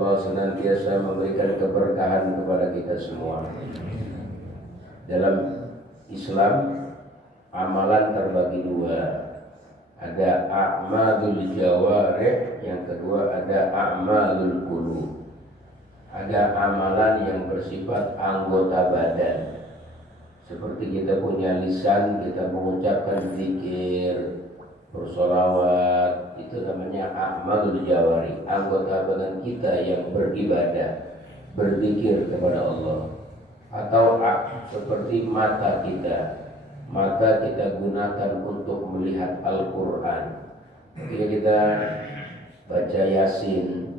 Allah senantiasa memberikan keberkahan kepada kita semua. Dalam Islam, amalan terbagi dua. Ada a'malul jawarih, yang kedua ada a'malul qulub. Ada amalan yang bersifat anggota badan. Seperti kita punya lisan, kita mengucapkan zikir, bersolawat, itu namanya a'malul jawarih, anggota badan kita yang beribadah, berzikir kepada Allah. Atau seperti mata kita gunakan untuk melihat Al-Quran. Ketika kita baca Yasin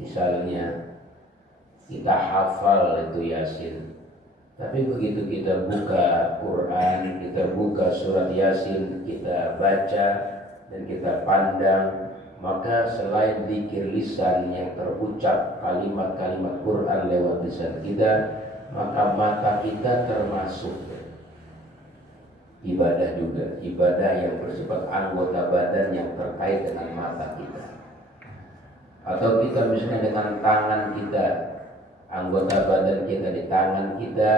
misalnya, kita hafal itu Yasin, tapi begitu kita buka Quran, kita buka surat Yasin, kita baca dan kita pandang, maka selain zikir lisan yang terucap kalimat-kalimat Quran lewat lisan kita, maka mata kita termasuk ibadah juga, ibadah yang bersifat anggota badan yang terkait dengan mata kita. Atau kita misalnya dengan tangan kita, anggota badan kita di tangan kita,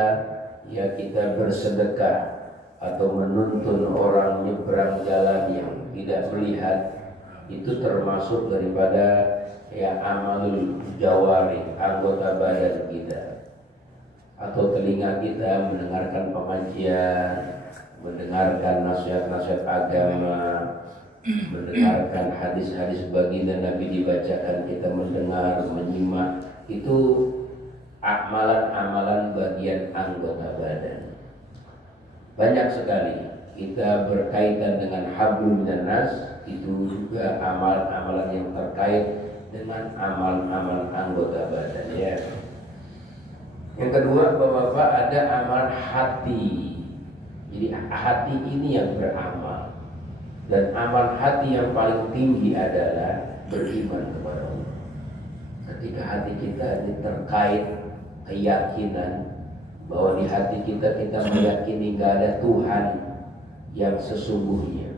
ya kita bersedekah atau menuntun orang nyebrang jalan yang tidak melihat, itu termasuk daripada ya amalul jawari, anggota badan kita. Atau telinga kita mendengarkan pengajian, mendengarkan nasihat-nasihat agama, mendengarkan hadis-hadis baginda Nabi dibacakan, kita mendengar, menyimak, itu amalan-amalan bagian anggota badan. Banyak sekali kita berkaitan dengan hablum minan nas, itu juga amalan-amalan yang terkait dengan amal-amal anggota badan ya. Yang kedua, Bapak-bapak, ada amal hati. Jadi hati ini yang beramal, dan amal hati yang paling tinggi adalah beriman kepada Allah. Ketika hati kita ini terkait keyakinan bahwa di hati kita meyakini nggak ada Tuhan yang sesungguhnya,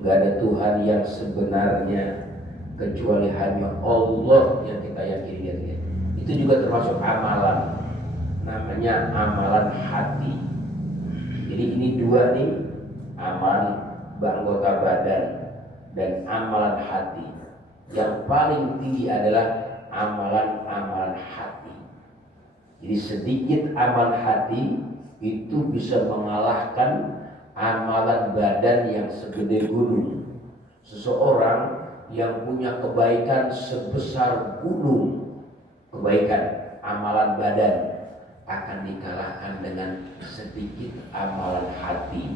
nggak ada Tuhan yang sebenarnya kecuali hanya Allah yang kita yakini. Itu juga termasuk amalan, namanya amalan hati. Jadi ini dua nih, amalan anggota badan dan amalan hati. Yang paling tinggi adalah amalan hati. Jadi sedikit amal hati itu bisa mengalahkan amalan badan yang segede gunung. Seseorang yang punya kebaikan sebesar gunung kebaikan, amalan badan, akan dikalahkan dengan sedikit amalan hati.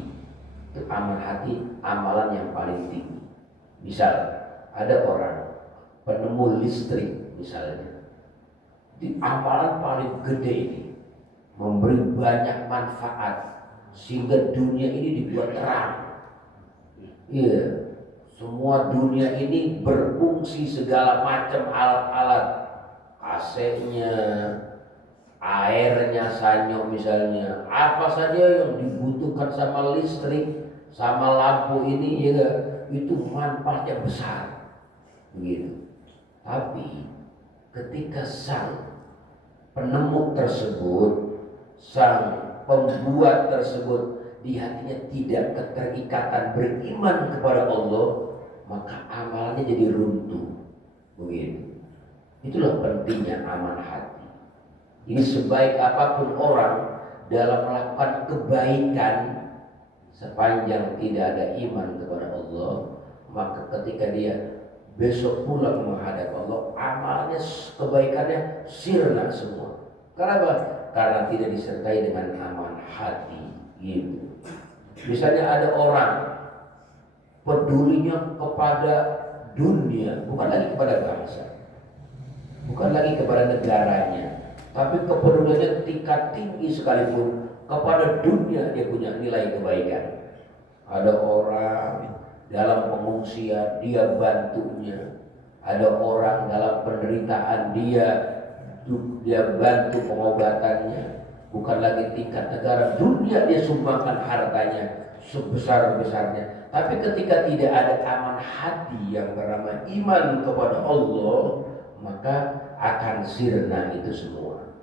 Itu amal hati, amalan yang paling tinggi. Misal ada orang penemu listrik misalnya, di amalan paling gede ini, memberi banyak manfaat sehingga dunia ini dibuat terang. Iya, semua dunia ini berfungsi segala macam alat-alat, AC-nya, airnya, sanyo misalnya, apa saja yang dibutuhkan sama listrik, sama lampu ini ya, itu manfaatnya besar begitu. Tapi ketika sang penemu tersebut, sang pembuat tersebut, di hatinya tidak keterikatan beriman kepada Allah, maka amalnya jadi runtuh begitu. Itulah pentingnya amal hati. Ini sebaik apapun orang dalam melakukan kebaikan, sepanjang tidak ada iman kepada Allah, maka ketika dia besok pulang menghadap Allah, amalnya, kebaikannya sirna semua. Kenapa? Karena tidak disertai dengan amal hati gitu. Misalnya ada orang pedulinya kepada dunia, bukan lagi kepada bangsa, bukan lagi kepada negaranya, tapi kepeduliannya tingkat tinggi sekalipun kepada dunia, dia punya nilai kebaikan. Ada orang dalam pengungsian, dia bantunya. Ada orang dalam penderitaan, dia bantu pengobatannya. Bukan lagi tingkat negara, dunia dia sumbangkan hartanya sebesar-besarnya. Tapi ketika tidak ada aman hati yang bernama iman kepada Allah, maka akan sirna itu semua.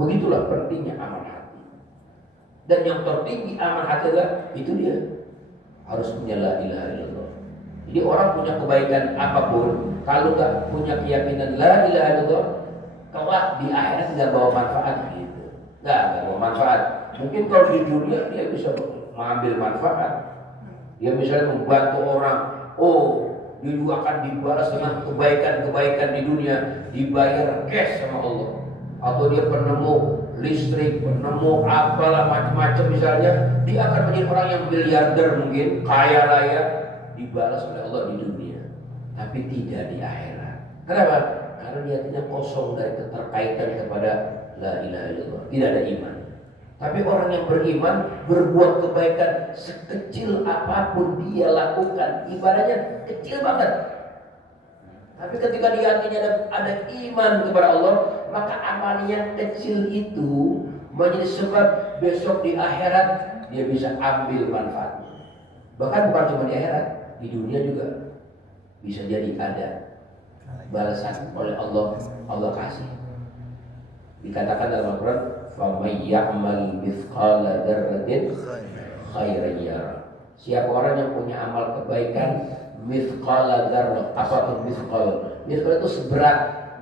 Begitulah pentingnya amal hati. Dan yang tertinggi amal hati adalah itu dia harus punya la ilaha illallah. Jadi orang punya kebaikan apapun, kalau nggak punya keyakinan la ilaha illallah, kelak di akhirat nggak bawa manfaat gitu. Nggak bawa manfaat. Mungkin kalau di dunia dia bisa mengambil manfaat. Dia misalnya membantu orang, dia juga akan dibalas dengan kebaikan-kebaikan di dunia, dibayar cash sama Allah. Atau dia penemu listrik, penemu apalah macam-macam misalnya, dia akan menjadi orang yang miliarder mungkin, kaya raya, dibalas oleh Allah di dunia, tapi tidak di akhirat. Kenapa? Karena dia tidak kosong dari keterkaitan kepada la ilaha illallah, tidak ada iman. Tapi orang yang beriman berbuat kebaikan sekecil apapun dia lakukan, ibadahnya kecil banget. Tapi ketika di hatinya ada iman kepada Allah, maka amalnya kecil itu menjadi sebab besok di akhirat dia bisa ambil manfaatnya. Bahkan bukan cuma di akhirat, di dunia juga bisa jadi ada balasan oleh Allah. Allah kasih. Dikatakan dalam Al-Quran, فَمَنْ يَعْمَلْ مِثْقَالَ ذَرَّةٍ خَيْرًا يَرَهُ. Siapa orang yang punya amal kebaikan mithqala dzarrah. Apa itu mithqal? Mithqal itu seberat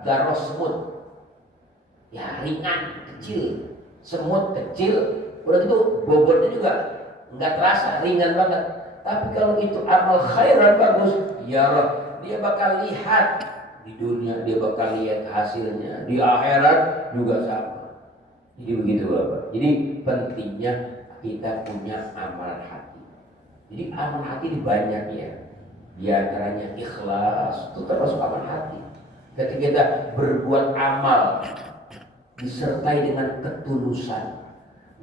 dzarrah semut. Ya ringan, kecil. Semut kecil, udah itu bobotnya juga enggak terasa, ringan banget. Tapi kalau itu amal khairan bagus, ya Allah, dia bakal lihat di dunia, dia bakal lihat hasilnya. Di akhirat juga sama. Jadi begitu Bapak. Jadi pentingnya kita punya amalan hati. Jadi amal hati ini banyak ya. Di antaranya ikhlas, itu termasuk amal hati. Ketika kita berbuat amal disertai dengan ketulusan,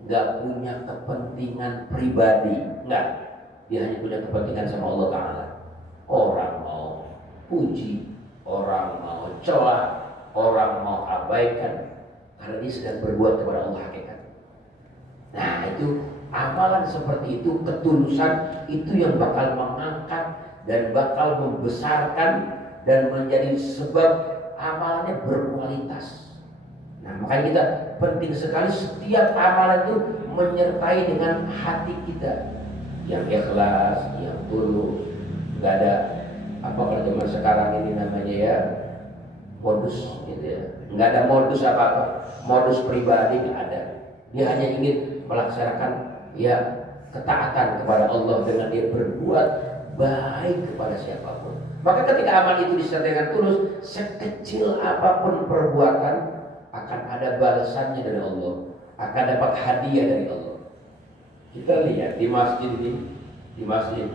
nggak punya kepentingan pribadi, nggak. Dia hanya punya kepentingan sama Allah Ta'ala. Orang mau puji, orang mau celah, orang mau abaikan, karena dia sedang berbuat kepada Allah hakikat. Nah itu amalan seperti itu, ketulusan itu yang bakal mengangkat dan bakal membesarkan dan menjadi sebab amalannya berkualitas. Nah makanya kita penting sekali setiap amalan itu menyertai dengan hati kita yang ikhlas, yang tulus. Nggak ada apa kalau zaman sekarang ini namanya ya modus gitu ya. Nggak ada modus apa-apa, modus pribadi nggak ada. Dia hanya ingin melaksanakan ya ketaatan kepada Allah dengan dia berbuat baik kepada siapapun. Maka ketika amal itu disertai dengan tulus, sekecil apapun perbuatan akan ada balasannya dari Allah, akan dapat hadiah dari Allah. Kita lihat di masjid ini, di masjid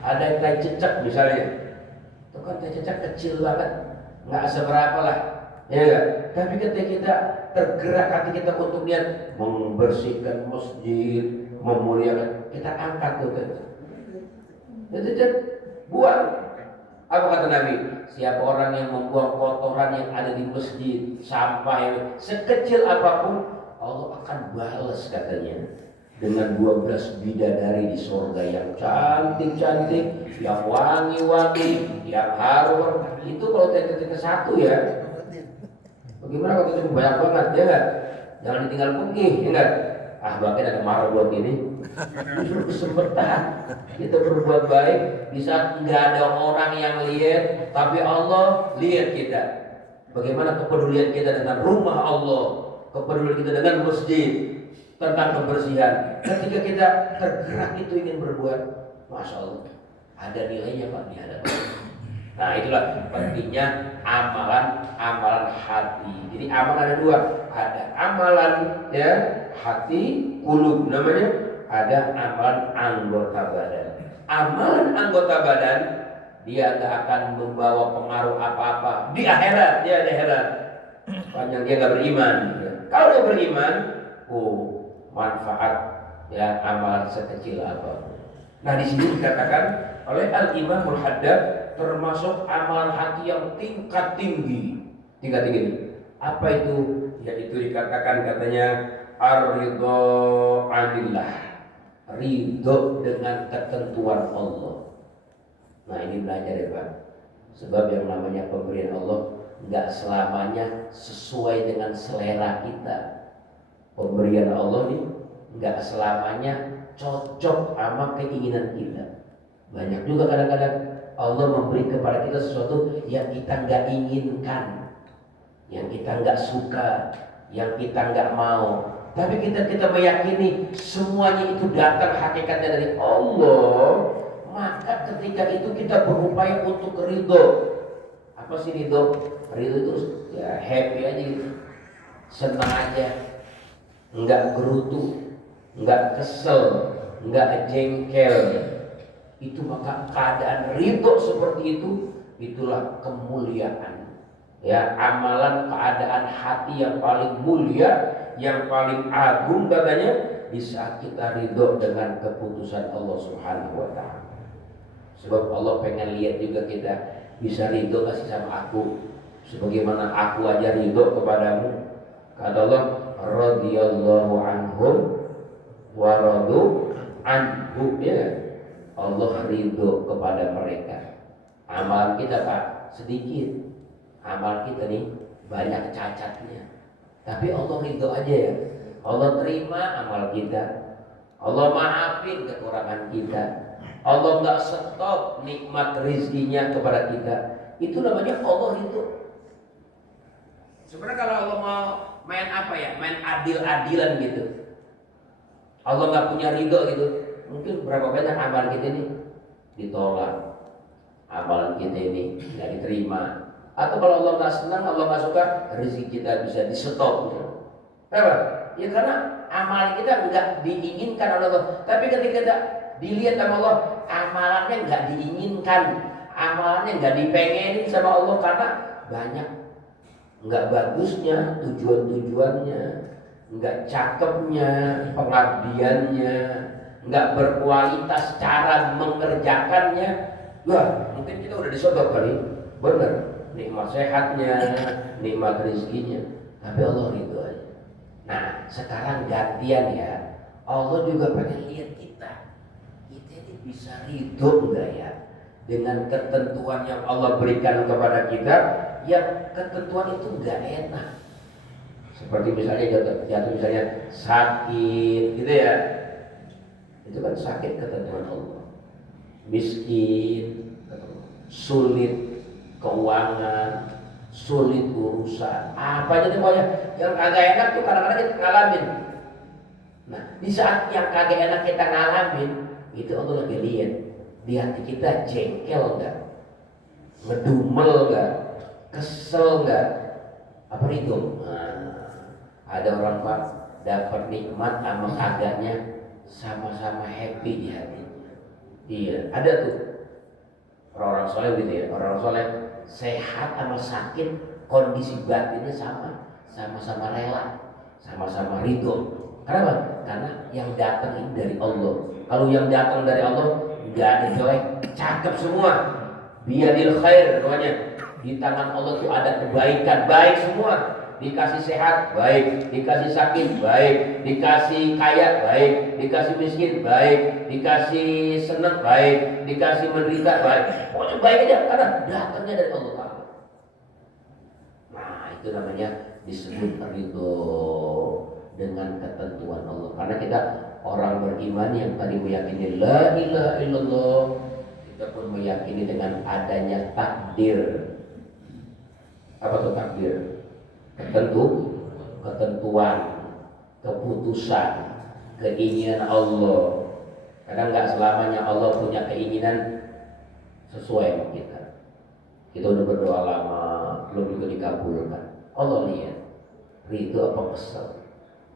ada yang tai cecak misalnya, itu kan tai cecak kecil banget, nggak seberapa lah, ya gak? Tapi ketika kita tergerak hati kita untuk lihat membersihkan masjid, memuliakan, kita angkat tuh kan, cecak buang. Apa kata Nabi? Siapa orang yang membuang kotoran yang ada di masjid, sampah yang sekecil apapun, Allah akan balas katanya dengan 12 bidadari di surga yang cantik-cantik, yang wangi-wangi, yang harum. Itu kalau titik satu ya. Bagaimana kalau itu banyak banget ya kan? Jangan ditinggal pergi ya kan? Bahkan ada marah buat ini. Justru kesempatan kita berbuat baik di saat nggak ada orang yang lihat, tapi Allah lihat kita. Bagaimana kepedulian kita dengan rumah Allah, kepedulian kita dengan masjid, tentang kebersihan. Ketika kita tergerak itu ingin berbuat, masya Allah, ada nilainya Pak di hadapan. Nah itulah pentingnya amalan hati. Jadi amalan ada dua, ada amalan ya hati, kulub namanya. Ada amalan anggota badan. Amalan anggota badan dia gak akan membawa pengaruh apa-apa di akhirat. Dia di akhirat. Sepanjang dia gak beriman. Kalau dia beriman, manfaat ya amalan sekecil apapun. Nah di sini dikatakan oleh Al-Imam Al-Haddad termasuk amalan hati yang tingkat tinggi. Tingkat tinggi. Apa itu? Yaitu dikatakan katanya ar-ridho anillah. Ridho dengan ketentuan Allah. Nah ini belajar ya Pak. Sebab yang namanya pemberian Allah nggak selamanya sesuai dengan selera kita. Pemberian Allah nih nggak selamanya cocok sama keinginan kita. Banyak juga kadang-kadang Allah memberi kepada kita sesuatu yang kita nggak inginkan, yang kita nggak suka, yang kita nggak mau. Tapi kita meyakini semuanya itu datang hakikatnya dari Allah. Maka ketika itu kita berupaya untuk ridho. Apa sih ridho? Ridho itu ya happy aja gitu, senang aja, nggak gerutu, nggak kesel, nggak jengkel. Itu maka keadaan ridho seperti itu, itulah kemuliaan. Ya, amalan keadaan hati yang paling mulia, yang paling agung katanya di saat kita ridho dengan keputusan Allah Subhanahu wa taala. Sebab Allah pengen lihat juga kita bisa ridho kasih sama aku sebagaimana aku aja ridho kepadamu. Kata Allah, radhiyallahu anhum wa radu anhu, ya. Allah ridho kepada mereka. Amal kita Pak sedikit, amal kita nih banyak cacatnya, tapi Allah ridho aja ya. Allah terima amal kita, Allah maafin kekurangan kita, Allah nggak stop nikmat rizkinya kepada kita. Itu namanya Allah ridho. Sebenarnya kalau Allah mau main apa ya, main adil-adilan gitu, Allah nggak punya ridho gitu, mungkin berapa banyak amal kita ini ditolak, amalan kita ini nggak diterima. Atau kalau Allah nggak senang, Allah nggak suka, rezeki kita bisa di stop. Kenapa? Ya karena amalan kita nggak diinginkan oleh Allah. Tapi ketika kita dilihat sama Allah, amalannya nggak diinginkan, amalannya nggak dipengenin sama Allah karena banyak nggak bagusnya tujuan-tujuannya, nggak cakepnya pengabdiannya, nggak berkualitas cara mengerjakannya. Wah, mungkin kita udah disodok kali, bener, nikmat sehatnya, nikmat rezekinya, tapi Allah ridho aja. Nah, sekarang gantian ya, Allah juga pengen lihat kita ini bisa ridho enggak ya dengan ketentuan yang Allah berikan kepada kita, yang ketentuan itu enggak enak. Seperti misalnya jatuh misalnya sakit gitu ya, itu kan sakit ketentuan Allah. Miskin, sulit keuangan, sulit urusan, apa aja pokoknya yang kagak enak tuh kadang-kadang kita ngalamin. Nah, di saat yang kagak enak kita ngalamin, itu Allah lagi lihat di hati kita jengkel enggak, ngedumel enggak, kesel enggak, apa itu? Nah, ada orang Pak dapat nikmat sama kagaknya sama-sama happy di hati. Iya, ada tuh orang-orang soleh gitu ya, orang soleh sehat sama sakit kondisi batinnya sama-sama rela, sama-sama ridho. Kenapa? Karena yang datang ini dari Allah. Kalau yang datang dari Allah nggak ada jelek, cakep semua. Biyadil khair, doanya di tangan Allah tuh ada kebaikan, baik semua. Dikasih sehat, baik. Dikasih sakit, baik. Dikasih kaya, baik. Dikasih miskin, baik. Dikasih senang, baik. Dikasih menderita, baik. Pokoknya baik aja, karena datangnya dari Allah Ta'ala. Nah, itu namanya disebut ridho dengan ketentuan Allah. Karena kita orang beriman yang tadi meyakini la ilaha illallah, kita pun meyakini dengan adanya takdir. Apa itu takdir? Ketentuan, keputusan, keinginan Allah. Kadang nggak selamanya Allah punya keinginan sesuai sama kita. Kita udah berdoa lama, belum juga dikabulkan. Allah lihat, ridho apa kesel,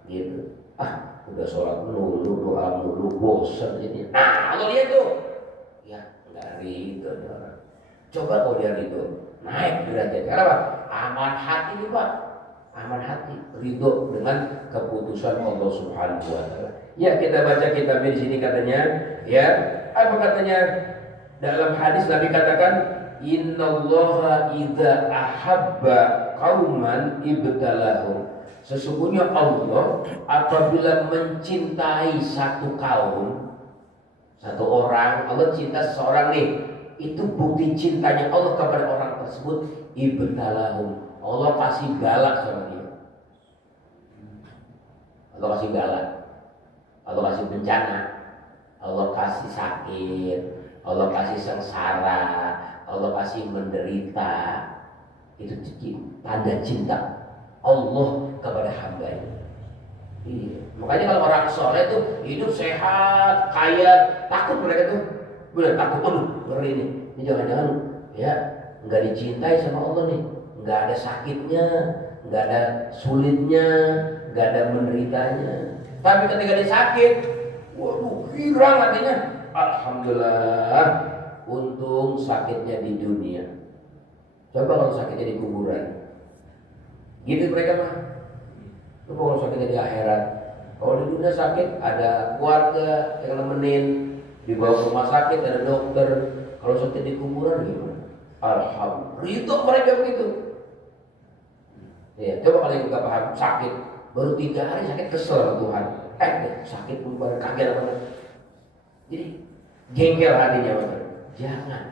gitu. Udah sholat melulu, doa melulu, bosan jadi. Allah lihat tuh, ya nggak ridho orang. Coba kalau dia ridho, naik derajat. Kenapa? Aman hati nih Pak. Aman hati, ridho dengan keputusan Allah Subhanahu wa taala. Ya, kita baca kitab di sini katanya, ya, apa katanya? Dalam hadis Nabi katakan, innallaha idza ahabba qauman ibtalahum. Sesungguhnya Allah apabila mencintai satu kaum, satu orang, Allah cinta seseorang nih, itu bukti cintanya Allah kepada orang tersebut. Ibtalahum, Allah kasih galak sama dia. Allah kasih galak, Allah kasih bencana, Allah kasih sakit, Allah kasih sengsara, Allah kasih menderita. Itu tanda cinta Allah kepada hambanya. Iya. Makanya kalau orang soleh itu hidup sehat, kaya, takut mereka tuh, bener takut, aduh ngeri ini jangan-jangan ya nggak dicintai sama Allah nih, nggak ada sakitnya, nggak ada sulitnya, nggak ada menderitanya. Tapi ketika dia sakit, waduh girang hatinya. Alhamdulillah, untung sakitnya di dunia. Coba kalau sakitnya di kuburan, gitu mereka mah. Coba kalau sakitnya di akhirat. Kalau di dunia sakit ada keluarga yang nemenin, dibawa ke rumah sakit ada dokter. Kalau sakit di kuburan gimana? Alhamdulillah, ridho mereka begitu. Ya, coba kalau yang nggak paham sakit, baru 3 hari sakit kesel sama Tuhan. Sakit pun baru kaget apa? Jadi jengkel hatinya betul. Jangan.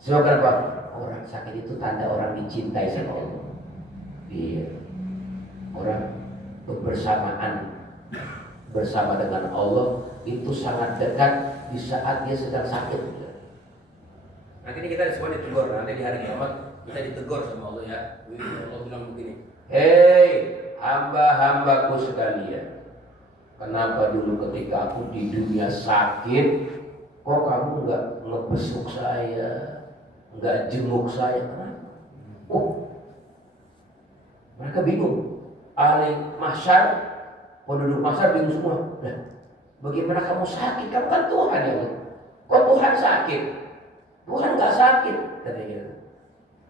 Sebab kenapa? Orang sakit itu tanda orang dicintai sama Allah. Iya. Orang kebersamaan bersama dengan Allah itu sangat dekat di saat dia sedang sakit. Nanti ini kita semua ditegur, nanti di hari kiamat kita ditegur sama Allah ya. Allah bilang begini, hei hamba-hambaku sekalian, kenapa dulu ketika aku di dunia sakit, kok kamu nggak ngebesuk saya, nggak jenguk saya? Kenapa? Mereka bingung. Ahli mahsyar, penduduk mahsyar bingung semua. Nah, bagaimana kamu sakit? Kamu kan Tuhan ya Allah. Kok Tuhan sakit? Tuhan nggak sakit, katanya.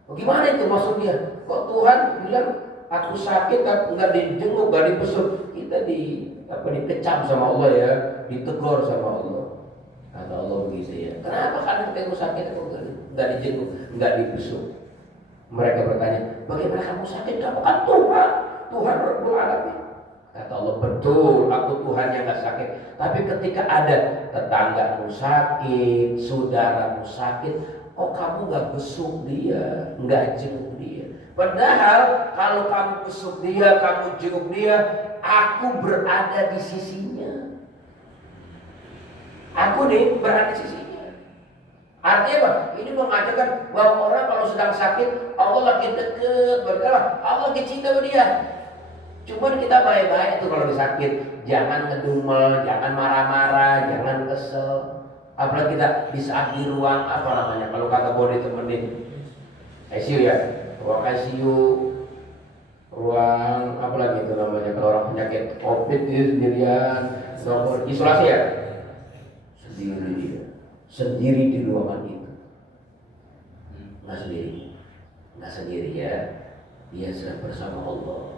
Bagaimana itu maksudnya? Kok Tuhan bilang aku sakit, nggak dijenguk, nggak dibesuk? Kita dikecam sama Allah ya, ditegur sama Allah. Kata Allah begitu ya. Kenapa karena kita sakit aku nggak dijenguk, nggak dibesuk? Mereka bertanya, bagaimana kamu sakit? Kamu kan Tuhan, Tuhan Rabbul Alamin. Kata Allah, betul, aku Tuhan yang gak sakit. Tapi ketika ada tetanggamu sakit, saudaramu sakit, kok kamu gak besuk dia, gak jenguk dia? Padahal kalau kamu besuk dia, kamu jenguk dia, aku berada di sisinya. Aku nih berada di sisinya. Artinya apa? Ini mengajarkan bahwa orang kalau sedang sakit, Allah lagi deket, berkata Allah lagi cinta sama dia. Cuman kita baik-baik tuh kalau sakit, jangan ngedumel, jangan marah-marah, jangan kesel. Apalagi kita di saat di ruang apa namanya? Kalau kata body temenin ICU ya, ruang ICU, ruang apa lagi itu namanya? Kalau orang penyakit COVID itu sendirian, isolasi ya, sendiri dia. Sendiri di ruangan itu, nggak sendiri ya, dia sedang bersama Allah,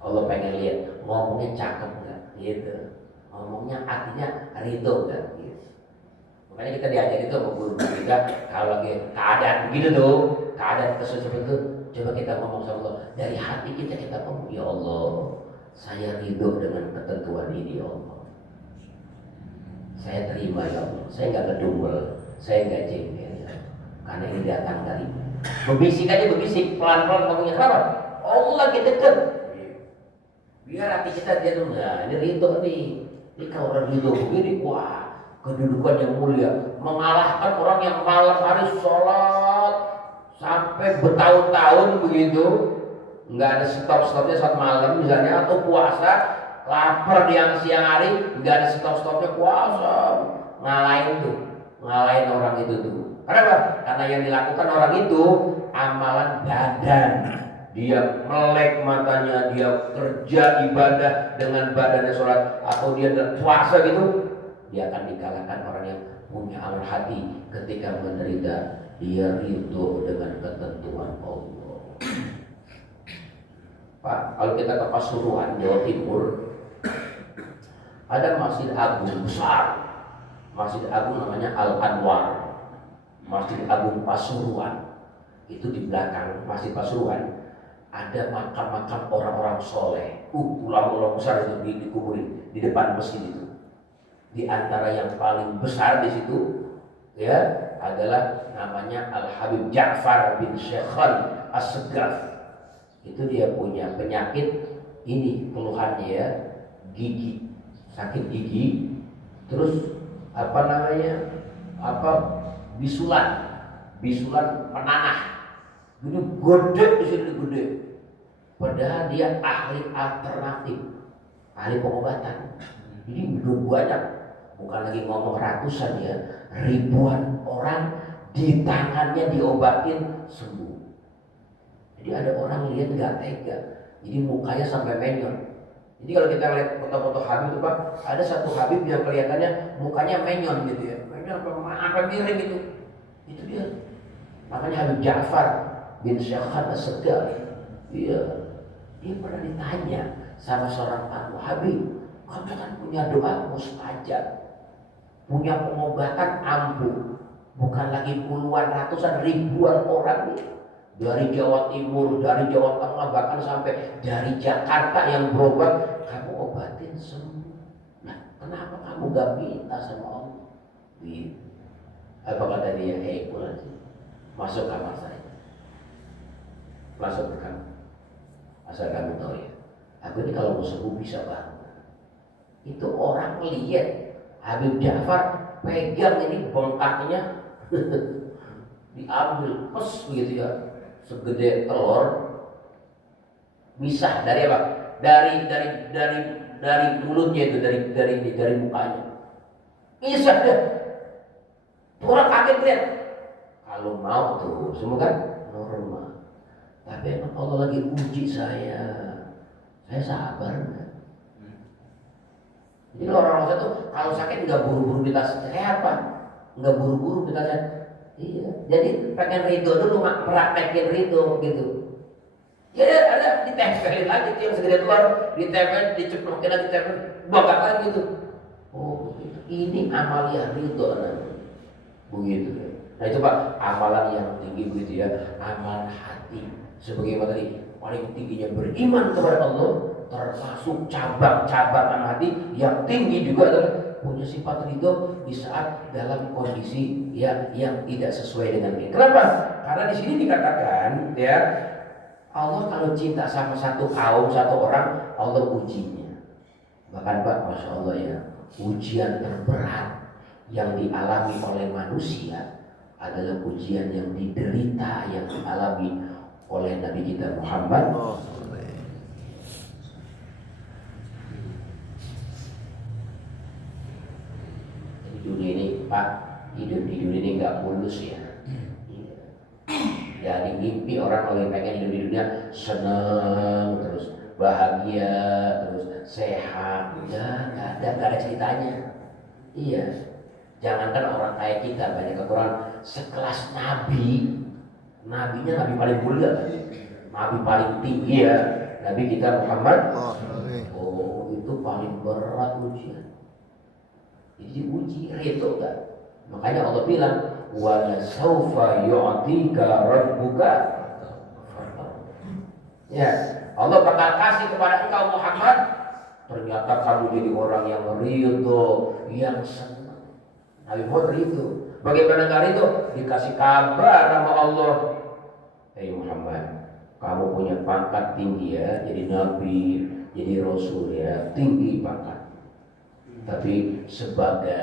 Allah pengen lihat ngomongnya cakep nggak, gitu, ngomongnya artinya ridho nggak, gitu. Makanya kita diajar itu sama guru kita, kalau lagi keadaan begitu tuh, keadaan seperti itu, coba kita ngomong sama Allah dari hati kita ngomong, ya Allah, saya ridho dengan ketentuan ini, ya Allah. Saya terima ya Allah, saya nggak kedumel, saya nggak jengkel, karena ini datang dari berbisik aja, berbisik pelan-pelan ngomongnya. Kenapa? Allah lagi deket. Biar hati kita dia tuh ini ridho nih. Ini kalau orang ridho begini, wah kedudukan yang mulia, mengalahkan orang yang malam hari sholat sampai bertahun-tahun begitu, nggak ada stop-stopnya saat malam misalnya, atau puasa. Lapar di siang hari, nggak ada stop-stopnya puasa, ngalahin orang itu tuh. Kenapa? Karena yang dilakukan orang itu amalan badan. Dia melek matanya, dia kerja ibadah dengan badannya sholat, atau dia puasa gitu, dia akan dikalahkan orang yang punya amal hati ketika menderita. Dia ridho dengan ketentuan Allah. Pak, kalau kita ke Pasuruan, Jawa Timur, ada Masjid Agung besar. Masjid Agung namanya Al-Anwar. Masjid Agung Pasuruan. Itu di belakang Masjid Pasuruan ada makam-makam orang-orang soleh. Ulama-ulama besar itu dikuburin di depan masjid itu. Di antara yang paling besar di situ ya adalah namanya Al Habib Ja'far bin Syekhan As-Segaf. Itu dia punya penyakit ini, keluhannya ya, gigi, sakit gigi, terus apa namanya, bisulan, penanah, ini gede di sini gede. Padahal dia ahli alternatif, ahli pengobatan. Ini udah banyak, bukan lagi ngomong ratusan ya, ribuan orang di tangannya diobatin sembuh. Jadi ada orang lihat nggak tega, jadi mukanya sampai menyon. Jadi kalau kita lihat foto-foto Habib itu Pak, ada satu Habib yang kelihatannya mukanya menyon gitu ya, menyon apa miring gitu. Itu dia, namanya Habib Ja'far bin Syekhan As-Segaf. Iya, dia pernah ditanya sama seorang tamu, Habib, kamu kan punya doa mustajab, punya pengobatan ampuh, bukan lagi puluhan, ratusan, ribuan orang nih. Dari Jawa Timur, dari Jawa Tengah, bahkan sampai dari Jakarta yang berobat, kamu obatin sembuh. Nah, kenapa kamu gak minta sama Allah? Gitu. Apa kata dia? Pulang sih, masuk kamar saya, masuk ke kamar. Asal kamu tahu ya, aku ini kalau mau sembuh bisa banget. Itu orang lihat Habib Ja'far pegang ini bengkaknya, diambil, pes begitu ya, segede telur, misah dari apa? Dari mulutnya itu, dari mukanya. Misah dia. Orang kaget lihat. Kalau mau tuh, semua kan normal. Tapi emang Allah lagi uji saya sabar enggak? Jadi orang-orang itu kalau sakit nggak buru-buru minta sehat Pak, nggak buru-buru minta sehat. Iya, jadi pengen ridho dulu, praktekin ridho gitu. Ya ada ditempelin lagi tuh yang segede telur, ditempel, diceplokin lagi, ditempel, bakar lagi gitu. Oh, ini amalia ridho namanya. Begitu. Nah itu Pak, amalan yang tinggi begitu ya, amalan hati. Sebagaimana tadi, paling tingginya beriman kepada Allah, termasuk cabang-cabang hati yang tinggi juga adalah punya sifat ridho di saat dalam kondisi yang tidak sesuai dengan ini. Kenapa? Karena di sini dikatakan ya, Allah kalau cinta sama satu kaum, satu orang, Allah ujinya. Bahkan Pak, Masya Allah ya, ujian terberat yang dialami oleh manusia adalah ujian yang diderita, yang dialami oleh Nabi kita Muhammad. Dunia ini Pak, hidup di dunia ini nggak mulus ya. Jadi mimpi orang kalau pengen hidup di dunia senang terus, bahagia terus, sehat, ya nggak ada ceritanya. Iya, jangankan orang kayak kita banyak kekurangan, sekelas nabi, nabinya nabi paling mulia, nabi paling tinggi ya, Nabi kita Muhammad. Oh itu paling berat ujian. Jadi uji ridho kan. Makanya Allah bilang wa saufa yu'tika rabbuka. Ya, Allah bakal kasih kepada engkau Muhammad. Ternyata kamu jadi orang yang ridho, yang senang. Nabi Muhammad ridho. Bagaimana enggak ridho? Dikasih kabar sama Allah. Hei Muhammad, kamu punya pangkat tinggi ya, jadi nabi, jadi rasul ya, tinggi pangkat. Tapi sebagai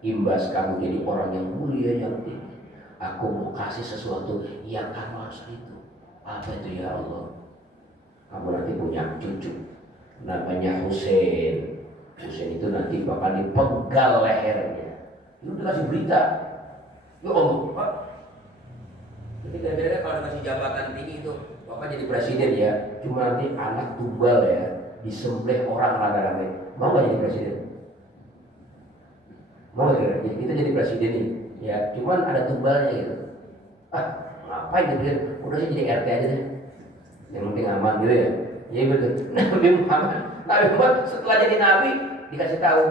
imbas kamu jadi orang yang mulia, yang tinggi, aku mau kasih sesuatu yang kamu harus itu. Apa itu ya Allah? Kamu nanti punya cucu, namanya Husain. Husain itu nanti bakal dipenggal lehernya. Itu dikasih berita. Ya Allah, Pak. Jadi kadang-kadang kalau dikasih jabatan tinggi itu, Bapak jadi presiden ya. Cuma nanti anak tunggal ya, disembelih orang rame-rame. Mau gak jadi presiden? Mau gak? Jadi kita jadi presiden nih, ya. Cuman ada tumbalnya gitu. Ngapain gitu? Udah sih jadi RT aja deh. Yang penting aman gitu ya. Iya betul. Nabi Muhammad setelah jadi nabi dikasih tahu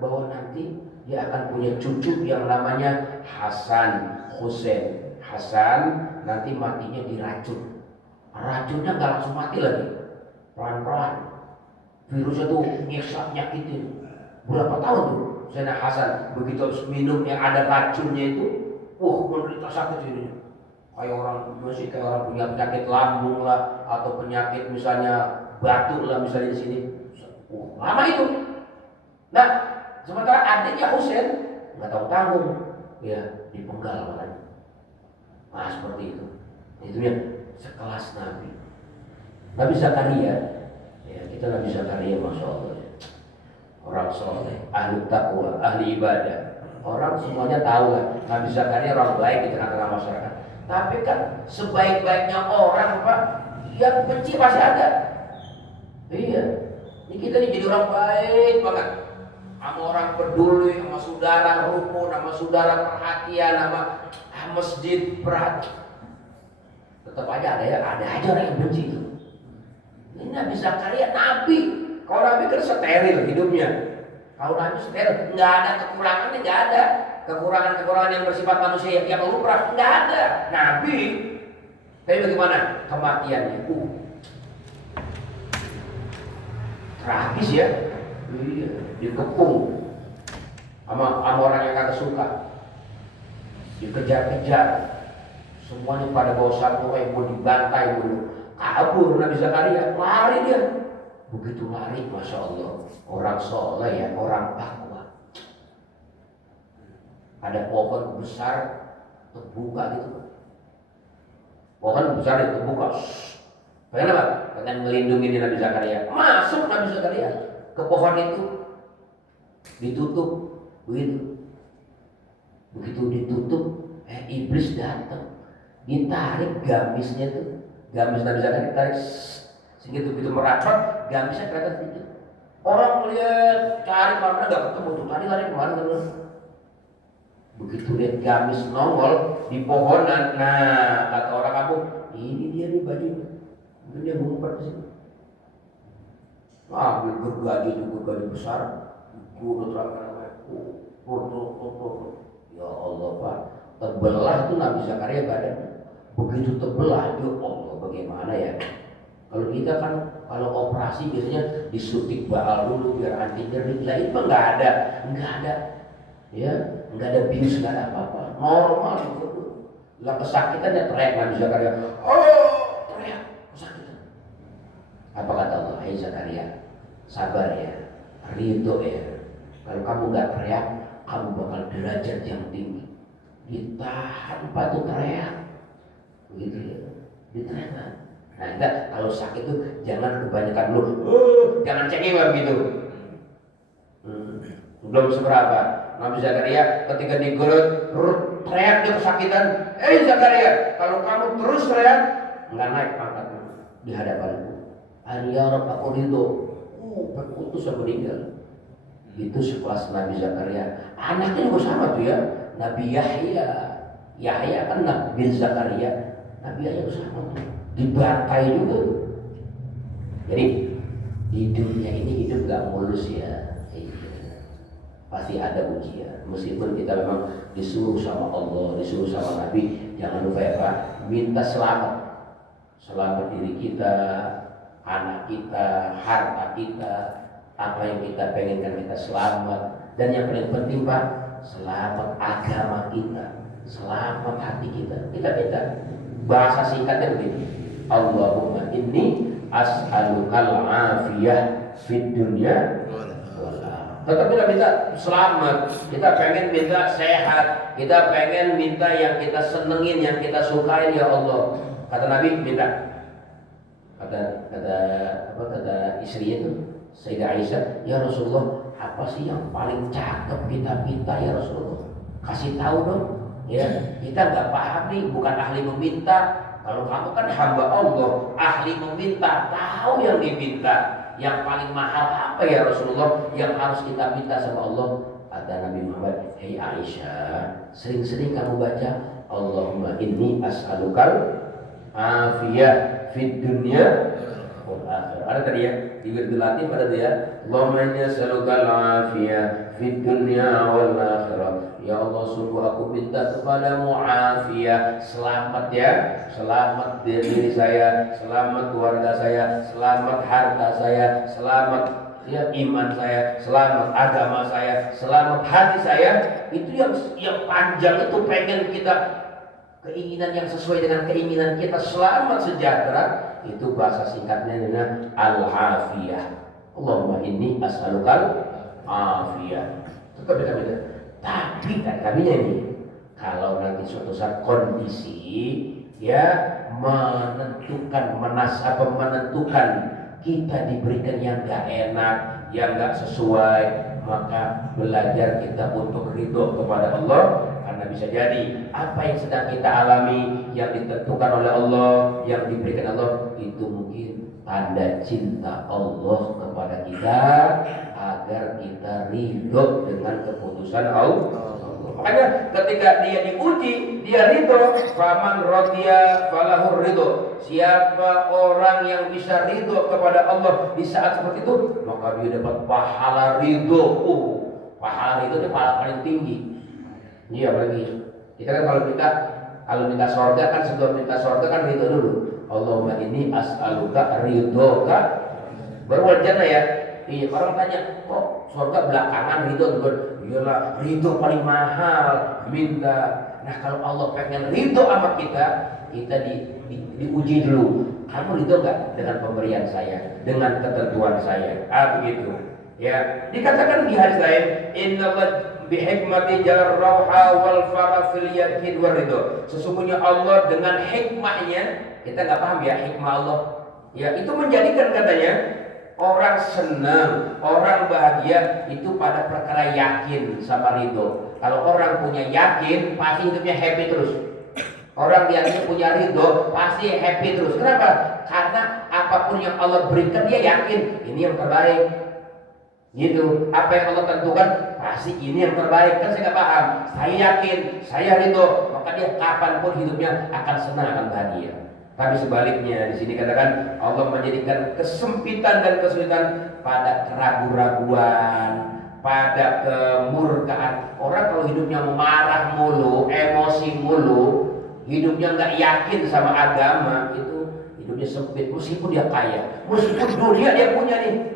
bahwa nanti dia akan punya cucu yang namanya Hasan, Husain. Hasan nanti matinya diracun. Racunnya nggak langsung mati lagi, pelan-pelan. Virusnya tuh nyiksa nyakitin. Berapa tahun tuh? Sayyidina Hasan begitu minum yang ada racunnya itu, menderita sakit dirinya. Kayak orang punya penyakit lambung lah, atau penyakit misalnya batuk lah misalnya di sini. Lama itu. Nah, sementara adiknya Husain nggak tahu tanggung, ya dipenggal makanya. Nah seperti itu. Itu yang sekelas Nabi. Nabi Zakaria, ya kita Nabi Zakaria, masya Allah, ya. Orang soleh, ahli takwa, ahli ibadah. Orang semuanya tahu lah, Nabi Zakaria orang baik di tengah-tengah masyarakat. Tapi kan sebaik-baiknya orang Pak, yang benci pasti ada. Iya, ini kita nih jadi orang baik banget. Sama orang peduli, sama saudara rukun, sama saudara perhatian, sama masjid perhatian. Tetap aja ada aja orang yang benci itu. Ini Nabi Zakaria, Nabi. Kalau Nabi kan steril hidupnya. Kalau Nabi steril, nggak ada kekurangannya, nggak ada. Kekurangan-kekurangan yang bersifat manusia yang lumrah, nggak ada. Nabi, tapi bagaimana kematiannya? Tragis ya. Iya, dikepung sama orang yang kagak suka, dikejar-kejar, semuanya pada bawa satu yang mau dibantai dulu. Kabur Nabi Zakaria, lari dia. Begitu lari, masya Allah, orang soleh ya, orang takwa. Ada pohon besar terbuka gitu. Pohon besar terbuka. Pengen apa? Pengen melindungi Nabi Zakaria. Masuk Nabi Zakaria ke pohon itu, ditutup begitu. Begitu ditutup, iblis datang, ditarik gamisnya tuh, gamis Nabi Zakaria ditarik, sehingga begitu merapat, gamisnya kelihatan sedikit. Orang melihat, cari mana nggak ketemu tuh, lari kemana? Begitu lihat gamis nongol di pohonan, nah kata orang kampung, ini dia nih bajunya, mungkin dia ngumpet di sini. Ambil gergaji besar, guru terang-terang, ya Allah Pak, terbelah itu Nabi Zakaria badannya, begitu terbelah, ya Allah bagaimana ya? Kalau kita kan kalau operasi biasanya disuntik bakal dulu biar anti nyeri, lah itu nggak ada, ya nggak ada bius, nggak ada apa-apa, normal itu. Lah kesakitan ya teriak Nabi Zakaria, teriak kesakitan. Apa kata Allah? Hai Zakaria, sabar ya, ridho ya. Kalau kamu nggak teriak, kamu bakal derajat yang tinggi. Ditahan Pak tuh teriak, begitu ya, diteriak. Nah enggak, kalau sakit tuh jangan kebanyakan lu, jangan cengeng begitu. Belum seberapa, Nabi Zakaria ketika digorot, teriak dia kesakitan. Zakaria, kalau kamu terus teriak, nggak naik pangkatmu di hadapanku. Ya Rabb, aku ridho. Putus sama meninggal. Itu sekelas Nabi Zakaria. Anaknya juga sama tuh ya, Nabi Yahya. Yahya kan Nabi Zakaria. Nabi Yahya juga sama tuh, dibantai juga tuh. Jadi di dunia ini hidup gak mulus ya. Pasti ada ujian. Meskipun kita memang disuruh sama Allah, disuruh sama Nabi, jangan lupa ya Pak, minta selamat. Selamat diri kita, anak kita, harta kita, apa yang kita pengenkan kita selamat. Dan yang paling penting Pak, selamat agama kita, selamat hati kita. Kita minta. Bahasa singkatnya begini, Allahumma inni as'alukal afiyah fid dunya wal akhirah. Tetap kita minta selamat, kita pengen minta sehat, kita pengen minta yang kita senengin, yang kita sukain ya Allah. Kata Nabi minta. Kata istrinya itu Sayyidah Aisyah, ya Rasulullah, apa sih yang paling cakep kita minta ya Rasulullah? Kasih tahu dong. Ya, kita nggak paham nih, bukan ahli meminta. Kalau kamu kan hamba Allah, ahli meminta, tahu yang diminta. Yang paling mahal apa ya Rasulullah yang harus kita minta sama Allah? Kata Nabi Muhammad, hei Aisyah, sering-sering kamu baca Allahumma inni as'alukal afiyah fid dunya wal akhirah. Ada tadi ya, di wirdul latif ada dia, Allahumma inni as'alukal afiyah fid dunya wal akhirah. Ya Allah, sungguh aku minta kepadamu afiyah, selamat ya, selamat diri saya, selamat keluarga saya, selamat harta saya, selamat ya iman saya selamat, agama saya selamat, hati saya itu yang panjang itu pengen kita keinginan yang sesuai dengan keinginan kita selamat sejahtera, itu bahasa singkatnya dengan al-afiyah. Allahumma inni as'alukal afiyah. Itu beda-beda. Tapi katakannya ini, kalau nanti suatu saat kondisi ya menentukan kita diberikan yang gak enak, yang gak sesuai, maka belajar kita untuk ridho kepada Allah. Karena bisa jadi apa yang sedang kita alami, yang ditentukan oleh Allah, yang diberikan Allah, itu mungkin tanda cinta Allah kepada kita agar kita ridho dengan keputusan Allah. Makanya ketika dia diuji, dia ridho. Faman radiya falahur ridho. Siapa orang yang bisa ridho kepada Allah di saat seperti itu, maka dia dapat pahala ridho. Pahala ridho itu pahala paling tinggi. Iya, apalagi kita kan kalau minta surga kan, sebelum minta surga kan ridho dulu. Allahumma inni as'aluka ridhoka baru wal jannah ya. Iya, orang tanya, kok surga belakangan ridho dulu? Iyalah, ridho paling mahal, minta. Nah, kalau Allah pengen ridho sama kita diuji dulu. Kamu ridho gak dengan pemberian saya, dengan ketentuan saya? Begitu. Ya, dikatakan di hadis lain, innallaha bihikmati jar rauha wal fara fil yakin war ridho. Sesungguhnya Allah dengan hikmahnya, kita nggak paham ya hikmah Allah. Ya, itu menjadikan katanya orang senang, orang bahagia itu pada perkara yakin sama ridho. Kalau orang punya yakin, pasti hidupnya happy terus. Orang dia punya ridho, pasti happy terus. Kenapa? Karena apapun yang Allah berikan dia yakin ini yang terbaik. Gitu. Apa yang Allah tentukan pasti ini yang terbaik. Kan saya nggak paham. Saya yakin, saya ridho, maka dia kapanpun hidupnya akan senang, akan bahagia. Tapi sebaliknya di sini katakan Allah menjadikan kesempitan dan kesulitan pada keraguan-raguan, pada kemurkaan. Orang kalau hidupnya marah mulu, emosi mulu, hidupnya nggak yakin sama agama, itu hidupnya sempit. Meskipun dia kaya, meskipun dunia dia punya nih,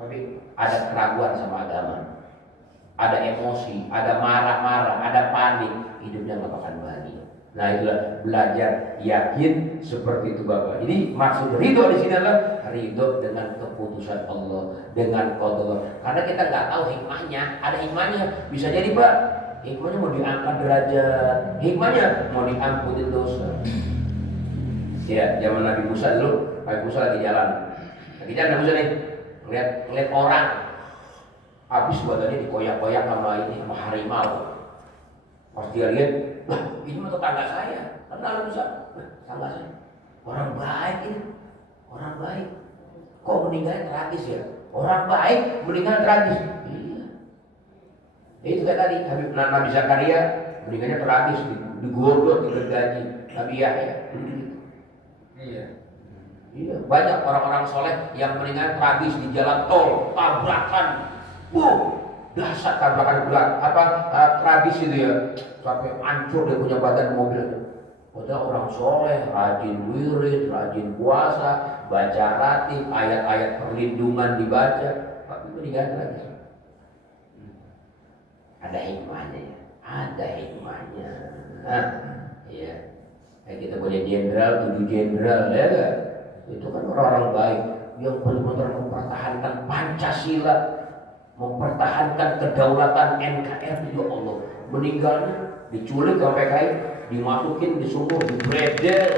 tapi ada keraguan sama agama, ada emosi, ada marah-marah, ada panik, hidupnya nggak akan bahagia. Nah, itulah belajar yakin seperti itu Bapak. Jadi maksud ridho di sini adalah ridho dengan keputusan Allah, dengan qada Allah. Karena kita nggak tahu hikmahnya. Ada hikmahnya, bisa jadi Pak, hikmahnya mau diangkat derajat, hikmahnya mau diampunin dosa. Ya, zaman Nabi Musa dulu, Nabi Musa lagi jalan Nabi Musa nih, ngeliat orang habis badannya dikoyak-koyak sama harimau. Pas dia lihat, wah ini mah tetangga saya. Kenal Musa? Tetangga saya. Orang baik ini, orang baik. Kok meninggalnya tragis ya? Orang baik meninggal tragis. Iya. Itu kayak tadi Nabi Zakaria meninggalnya tragis, digodok, digergaji. Nabi Yahya. Iya. Iya. Banyak orang-orang soleh yang meninggal tragis di jalan tol, tabrakan. Dasar tabrakan berat, tragis itu ya, sampai hancur dia punya badan mobil. Padahal orang soleh, rajin wirid, rajin puasa, baca ratib, ayat-ayat perlindungan dibaca, tapi meninggal lagi. Ada hikmahnya ya, ada hikmahnya. Nah, ya, kayak kita punya jenderal, 7 jenderal ya kan? Itu kan orang-orang baik yang benar-benar mempertahankan Pancasila, mempertahankan kedaulatan NKRI. Ya Allah, meninggalnya diculik ke PKI, dimasukin di sumur, dibredel.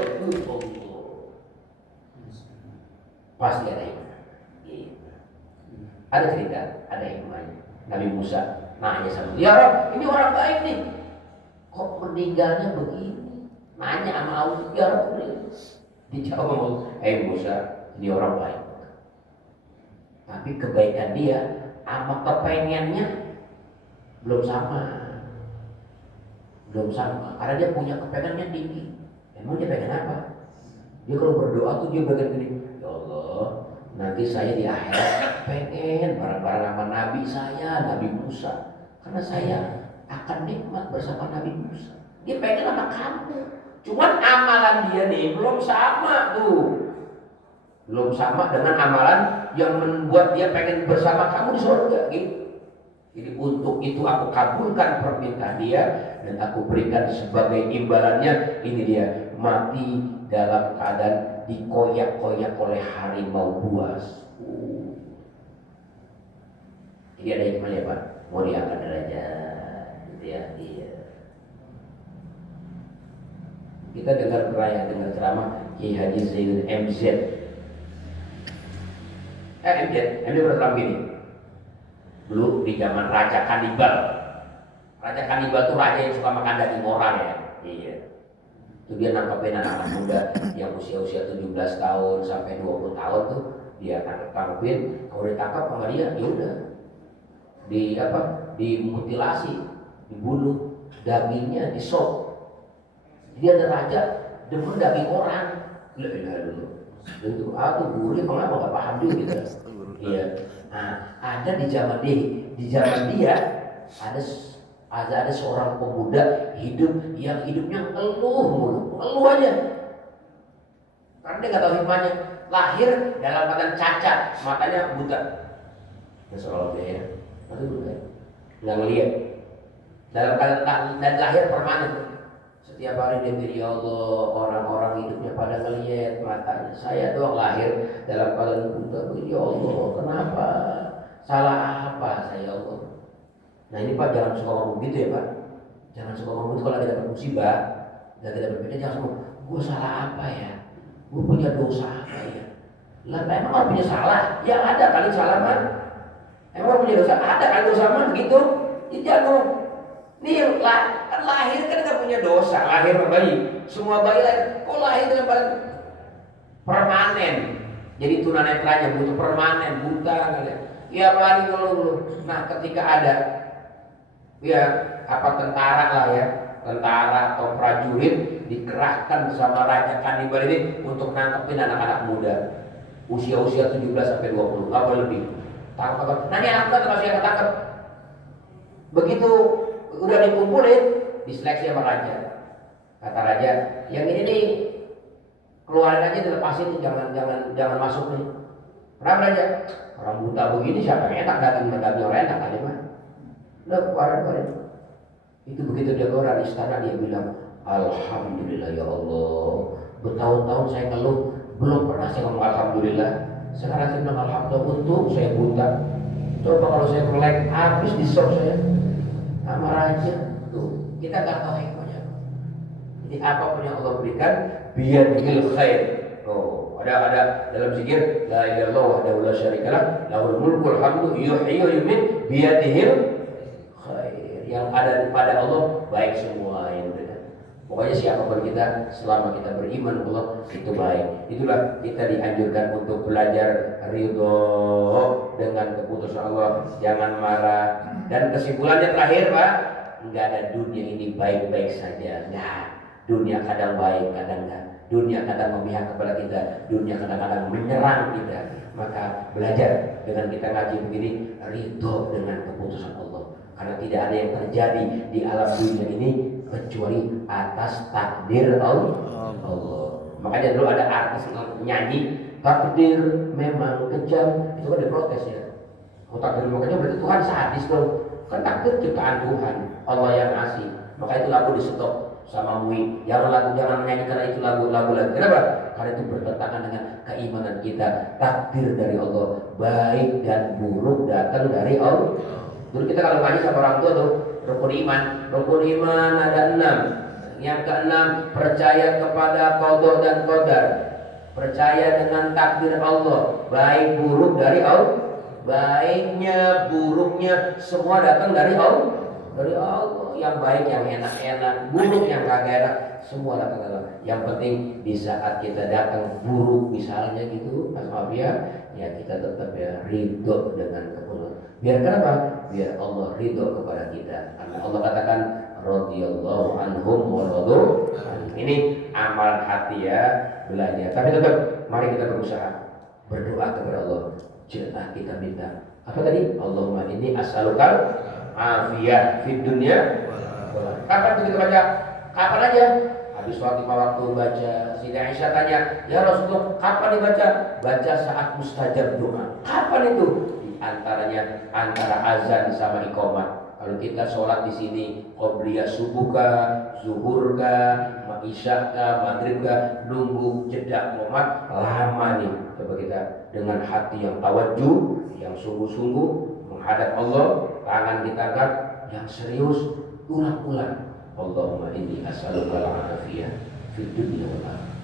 Pasti ada hikmah. Ada cerita, ada hikmahnya. Nabi Musa nanya sama dia, ya Rob, ini orang baik nih, kok meninggalnya begini? Nanya sama Allah, ya Rob, dijawab, Musa, ini orang baik, tapi kebaikan dia sama kepengennya belum sama, karena dia punya kepengennya tinggi. Emang dia pengen apa? Dia kalau berdoa tuh dia pengen gini, ya Allah, nanti saya di akhirat pengen bareng-bareng sama Nabi saya, Nabi Musa, karena saya akan nikmat bersama Nabi Musa. Dia pengen sama kamu, cuman amalan dia nih belum sama tuh. belum sama dengan amalan yang membuat dia pengen bersama kamu di surga gitu. Jadi untuk itu aku kabulkan permintaan dia dan aku berikan sebagai imbalannya, ini dia mati dalam keadaan dikoyak-koyak oleh harimau buas. Jadi ada hikmahnya Pak, mau diangkat derajat gitu ya. Iya. Kita dengar ceramah Kiai Haji Zainul MZ. MZ berterang gini. Dulu di zaman Raja Kanibal. Raja Kanibal itu raja yang suka makan daging orang ya. Iya. Itu dia nangkepin anak-anak muda yang usia-usia 17 tahun sampai 20 tahun tuh dia tangkepin. Kalau ditangkap sama dia, ya udah dimutilasi, dibunuh, dagingnya disop. Dia ada raja demen daging orang. La ilaha illallah. Tentu aku gurih mengapa nggak paham juga gitu. Iya. Nah, ada di zaman dia ada seorang pemuda hidup yang hidupnya ngeluh aja. Karena dia nggak tahu hikmahnya. Lahir dalam keadaan cacat, matanya buta. Masalah dia ya. Mati buta. Nggak ngelihat. Dalam keadaan dan lahir permanen. Setiap hari dia mikir, ya Allah, orang-orang hidupnya pada ngelihat matanya. Saya doang lahir dalam keadaan buta. Ya Allah, kenapa? Salah apa saya, ya Allah? Nah ini Pak, jangan suka ngomong gitu ya Pak. Jangan suka ngomong gitu kalau lagi dapat musibah, lagi dapat beda, jangan ngomong, gue salah apa ya? Gue punya dosa apa ya? Lah emang orang punya salah? Ya ada kali salah man. Emang orang punya dosa? Ada kali dosa man gitu. Jangan ngomong. Nih kan lahir kan nggak punya dosa, lahir bayi. Semua bayi lahir, kok lahir dalam keadaan permanen. Jadi tunanetranya butuh permanen, buta kalian. Ya lari ngeluh. Nah ketika ada ya tentara lah ya, tentara atau prajurit dikerahkan sama Raja Kanibal ini untuk nangkepin anak-anak muda usia-usia 17 sampai 20, apa lebih. Tangkap. Nah ini anak muda termasuk yang ketangkep. Begitu udah dikumpulin, diseleksi sama raja. Kata raja, yang ini nih keluarin aja, dilepasin, jangan masuk nih. Kenapa raja? Orang buta begini siapa yang enak daging orang enak kali mah. Udah keluarin. Itu begitu dia keluar di istana, dia bilang, alhamdulillah ya Allah. Bertahun-tahun saya ngeluh, belum pernah saya ngomong alhamdulillah. Sekarang saya bilang alhamdulillah, untung saya buta. Coba kalau saya melek, habis disop saya sama raja. Tuh, kita nggak tahu hikmahnya. Jadi apapun yang Allah berikan, biyadihil khair. Oh, ada dalam zikir la ilaha illallah wahdahu la syarikalah lahul mulkul hamdu yuhyi wa yumiit biyadihil khair. Yang ada pada Allah baik semua yang berikan. Pokoknya siapapun kita, selama kita beriman Allah itu baik. Itulah kita dianjurkan untuk belajar ridho dengan keputusan Allah, jangan marah. Dan kesimpulannya terakhir Pak, enggak ada dunia ini baik-baik saja. Enggak. Dunia kadang baik, kadang enggak. Dunia kadang memihak kepada kita, dunia kadang-kadang menyerang kita. Maka belajar dengan kita ngaji begini, ridho dengan keputusan Allah. Karena tidak ada yang terjadi di alam dunia ini kecuali atas takdir Allah. Makanya dulu ada artis nyanyi, takdir memang kejam, itu kan diprotes ya. Oh, takdir memang kejam berarti Tuhan sadis dong. Kan takdir ciptaan Tuhan, Allah yang ngasih. Maka itu lagu di stop sama MUI. Jangan nyanyi karena itu lagu lagi. Kenapa? Karena itu bertentangan dengan keimanan kita. Takdir dari Allah, baik dan buruk datang dari Allah. Dulu kita kalau ngaji sama orang tua tuh, rukun iman ada 6. Yang ke-6, percaya kepada qada dan qadar. Percaya dengan takdir Allah, baik buruk dari Allah. Baiknya, buruknya semua datang dari Allah. Dari Allah, yang baik yang enak-enak, buruk yang kagak enak, semua datang dari Allah. Yang penting di saat kita datang buruk misalnya gitu, Mas Mafia, ya kita tetap ya ridho dengan keputusan. Biar kenapa? Biar Allah ridho kepada kita. Karena Allah katakan radhiyallahu anhum wa radu. Ini amal hati ya, belajar. Tapi tetap mari kita berusaha berdoa kepada Allah. Cinta kita minta. Apa tadi? Allahumma inni as'alukal afiyah fid dunya. Kapan kita baca? Kapan aja? Habis sholat 5 waktu baca. Siti Aisyah tanya, ya Rasulullah, kapan dibaca? Baca saat mustajab doa. Kapan itu? Di antaranya antara azan sama iqamah. Kalau kita sholat di sini, qobliyah subuh kah, zuhur kah, isya kah, maghrib kah, nunggu jeda qomat lama nih. Coba kita dengan hati yang tawadjuh, yang sungguh-sungguh menghadap Allah, tangan kita angkat, yang serius, ulang-ulang. Allahumma inni as'aluka al-afiyah fid dunya wal akhirah.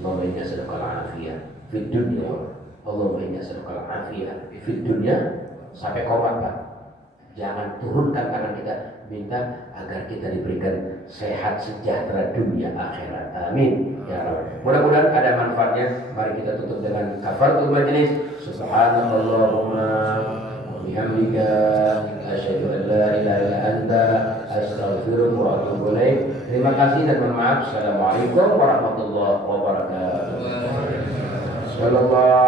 Allahumma inni as'aluka al-afiyah fid dunya wal akhirah. Allahumma inni as'aluka al-afiyah fid dunya sampai qomat, Pak. Jangan turunkan tangan kita, minta agar kita diberikan sehat sejahtera dunia akhirat. Amin ya Rabb. Mudah-mudahan ada manfaatnya. Mari kita tutup dengan kafaratul majlis. Subhanallahumma wa bihamdika asyhadu an la ilaha illa anta astaghfiruka wa atubu ilaik. Terima kasih dan mohon maaf. Assalamualaikum warahmatullahi wabarakatuh. Sallallahu